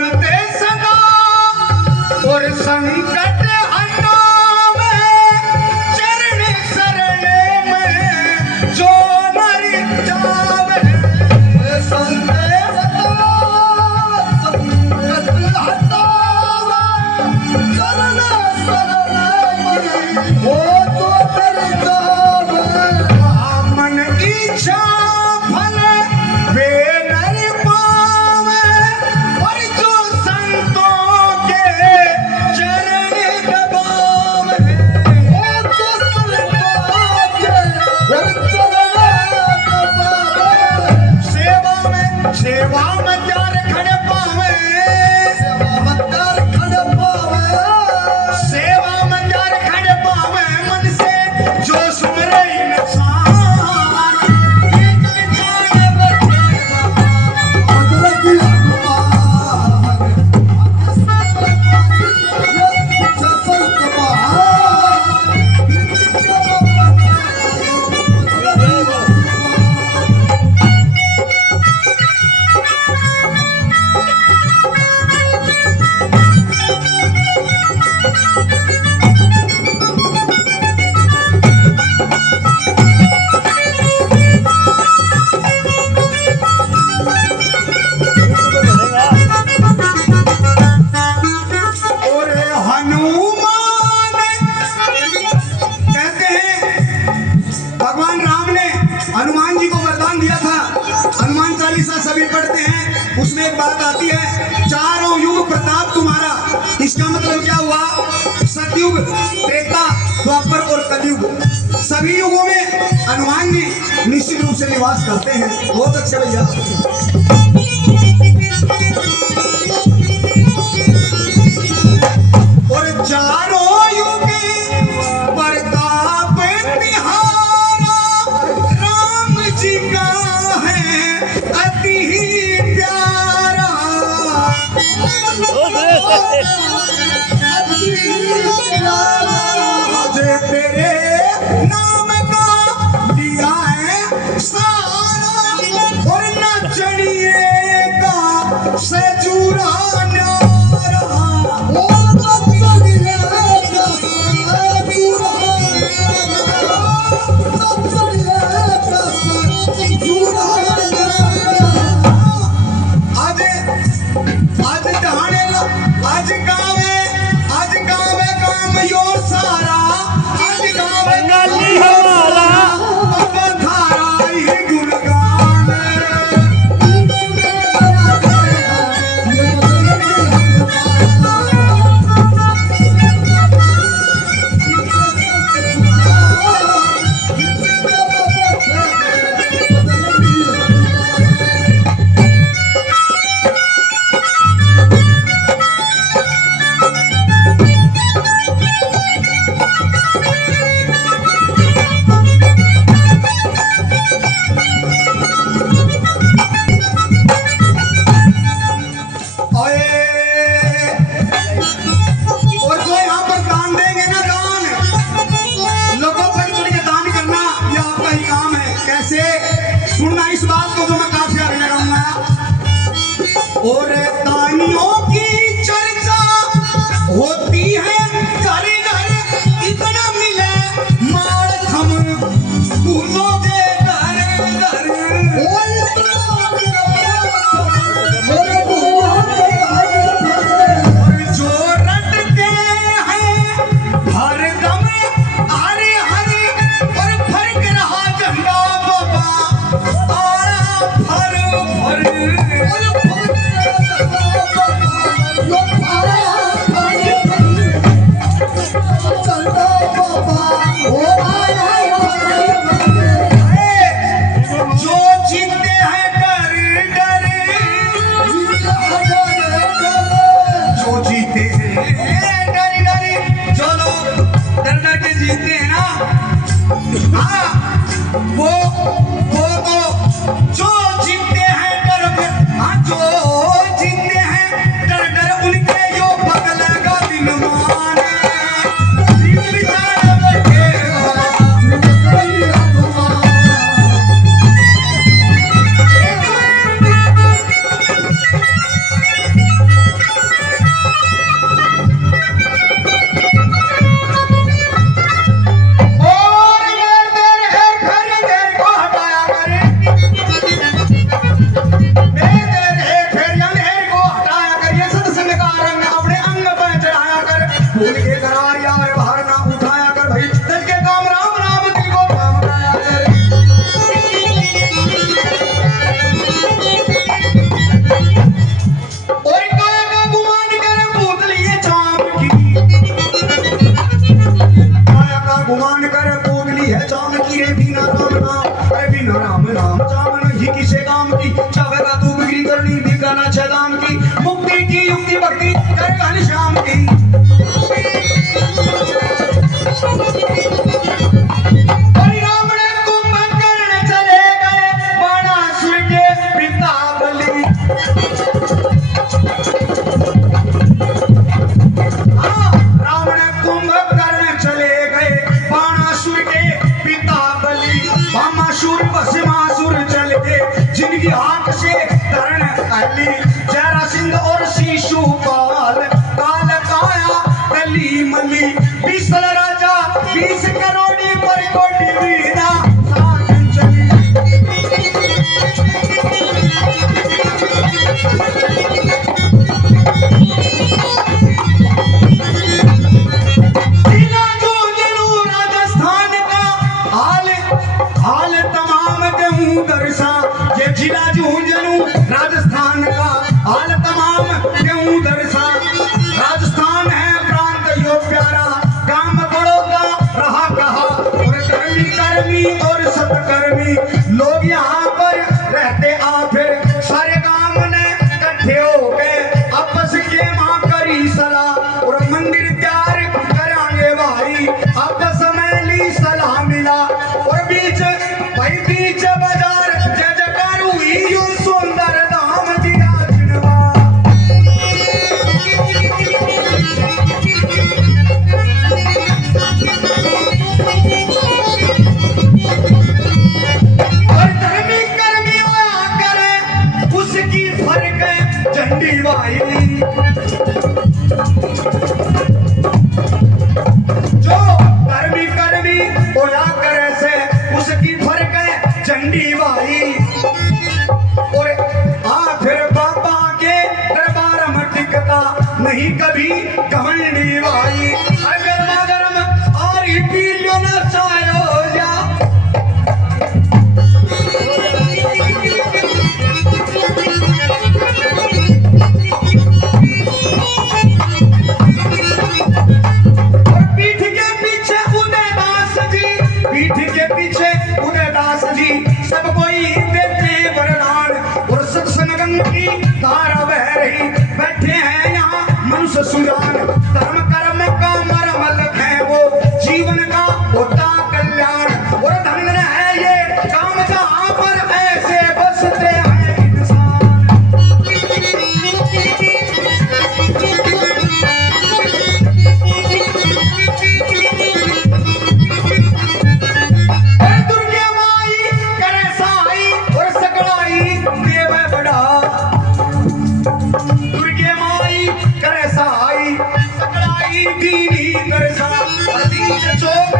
चलते सदा और संकट हटा में चरण शरण में जो मर जावे संते सदा संकट हटावे चरण शरण में वो तो मर जावे मन इच्छा फल वे नर पावे और जो संतों के चरण दबावे वो जो संतों के चरण दबावे सेवा में चार खड़े पावे सेवा में चार खड़े पावे मन से जो सुमरे इंसान हनुमान जी को वरदान दिया था। हनुमान चालीसा सभी पढ़ते हैं, उसमें एक बात आती है चारों युग प्रताप तुम्हारा। इसका मतलब क्या हुआ? सतयुग, त्रेता, द्वापर और कलयुग, सभी युगों में हनुमान जी निश्चित रूप से निवास करते हैं। बहुत अच्छे भैया। और चारों युग प्रताप तिहारा राम जी का है अति ही प्यारा। मुझे तेरे नाम का दिया है सारा और न चढ़िएगा सजूरा न्यारा। आज गावे काम योर सारा, आज गावे बंगाली हमारा अब धारा ही गुणगान। सुनना इस बात को जो मैं काफी आगे लगाऊंगा। और दानियों की चर्चा होती है घर घर, इतना मिले मार थम भूलोगे घर घर। जो रटते हैं हर दम हरे हरे और फर्क रहा झंडा बाबा भर भर। जो जीते हैं डर डर, जो जीते हैं डर डर, जो लोग डर डर के जीते हैं ना, हाँ वो तो जो जीते हैं डर डर, हाँ जो जीते हैं डर डर, उनके यो बगलेगा दिन माने। का रंग अपने अंग पर चढ़ाया कर, फूल के करार यार बाहर ना उठाया कर भाई, दिल के काम राम राम दिल को काम कराया कर। और काया का गुमान कर पूत लिए चाम की, काया का गुमान कर पूत ली है चाम की रे बिना राम नाम, अरे बिना राम नाम चाम नहीं किसे काम की, चावेगा तू बिक्री करनी बिकाना छह दाम की, मुक्ति की युक्ति भक्ति कर घनश्याम की। राम ने कुंभकर्ण चले गए बाणासुर के पिता बलि, राम ने कुंभकर्ण चले गए बाणासुर के पिता बलि, भामासुर भस्मासुर चल गए जिनकी आंख से तरण अली, जरासंध और शिशुपाल काल काया कली मली, बीसल राजा 20 करोड़ी पर कोटि वीणा साजन चली। जिला झुंझुनू राजस्थान का हाल तमाम देहूं दर्शा, ये जिला झुंझुनू राजस्थान का हाल तमाम देहूं दर्शा, राजस्थान है प्रांत यो प्यारा, काम बड़ौदा रहा कहा, और कर्मी कर्मी और सतकर्मी लोग यहाँ पर रहते आ, फिर सारे गांव ने इकट्ठे हो गए आपस के मां करी सलाह, और मंदिर तैयार करांगे भाई आपस में ली सलाह मिला, और बीच बाजार जय जयकार हुई यूं सुंदर धाम दिया जिनवा। और धर्मी कर्मी होया करे उसकी फर्क झंडी भाई, जो धर्मी कर्मी होया करे से उसकी फर्क झंडी भाई, और फिर बाबा के दरबार में टिकता नहीं कभी घमंडी भाई, अगर मगरम और ही पी लो न चायो जा। और पीठ के पीछे उदयदास जी, पीठ के पीछे उदयदास जी सब कोई देते वरदान, और सत्संग गंग की धारा बह रही, बैठे हैं यहाँ मनुष्य सुजान, धर्म कर्म का मर्म है वो जीवन का होता कल्याण, और धन है ये काम जहाँ पर ऐसे बसते हैं इंसान। दुर्गे माई करे साई और सकड़ाई देव बड़ा, दुर्गे माई करे सहाई सकड़ाई दीनी दर्शा, और बीच चौक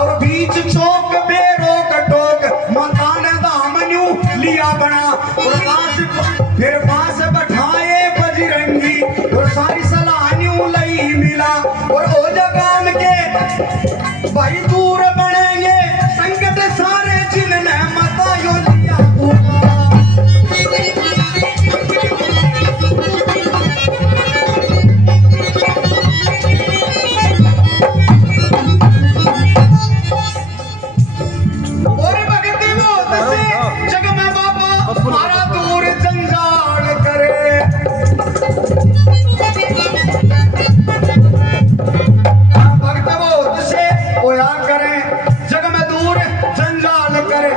और बीच चौक बेरोक टोक मकान दामन्यू लिया बना, और फिर पास बैठाए बजरंगी, और सारी सलाह न्यू लई मिला, और ओ जगाम के भाई दूर बनेंगे संकट सारे जिनने मता यो लिया पूरा। और भगती मोत से जग में बाबा मारा दूर जंजाल करे, भगत मोत से होया करे जग में दूर जंजाल करे,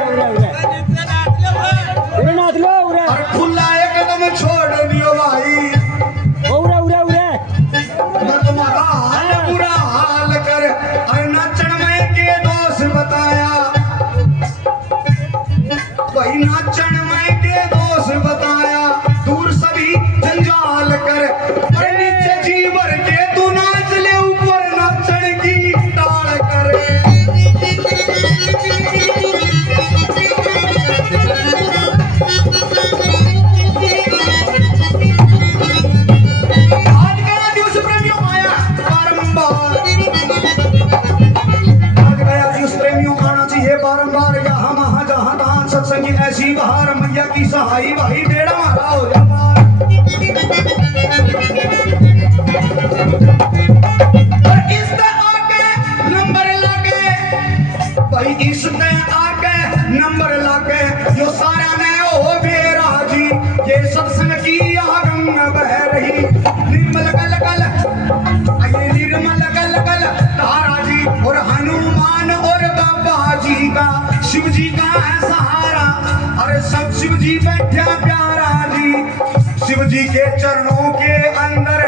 और खुला एकदम छोड़ दियो भाई, तुम्हारा हाल बुरा हाल कर, अरे नाचन में के दोष बताया भाई, नाचन में के दोष बताया, दूर सभी जंजाल कर, अरे नीचे जीवर के तू नाच ले, ऊपर नाचन की ताल करे। निर्मल कल कल, ये निर्मल कल कल तारा जी और हनुमान और बाबा जी का, शिव जी का है सहारा। अरे सब शिव जी बैठा प्यारा जी, शिव जी के चरणों के अंदर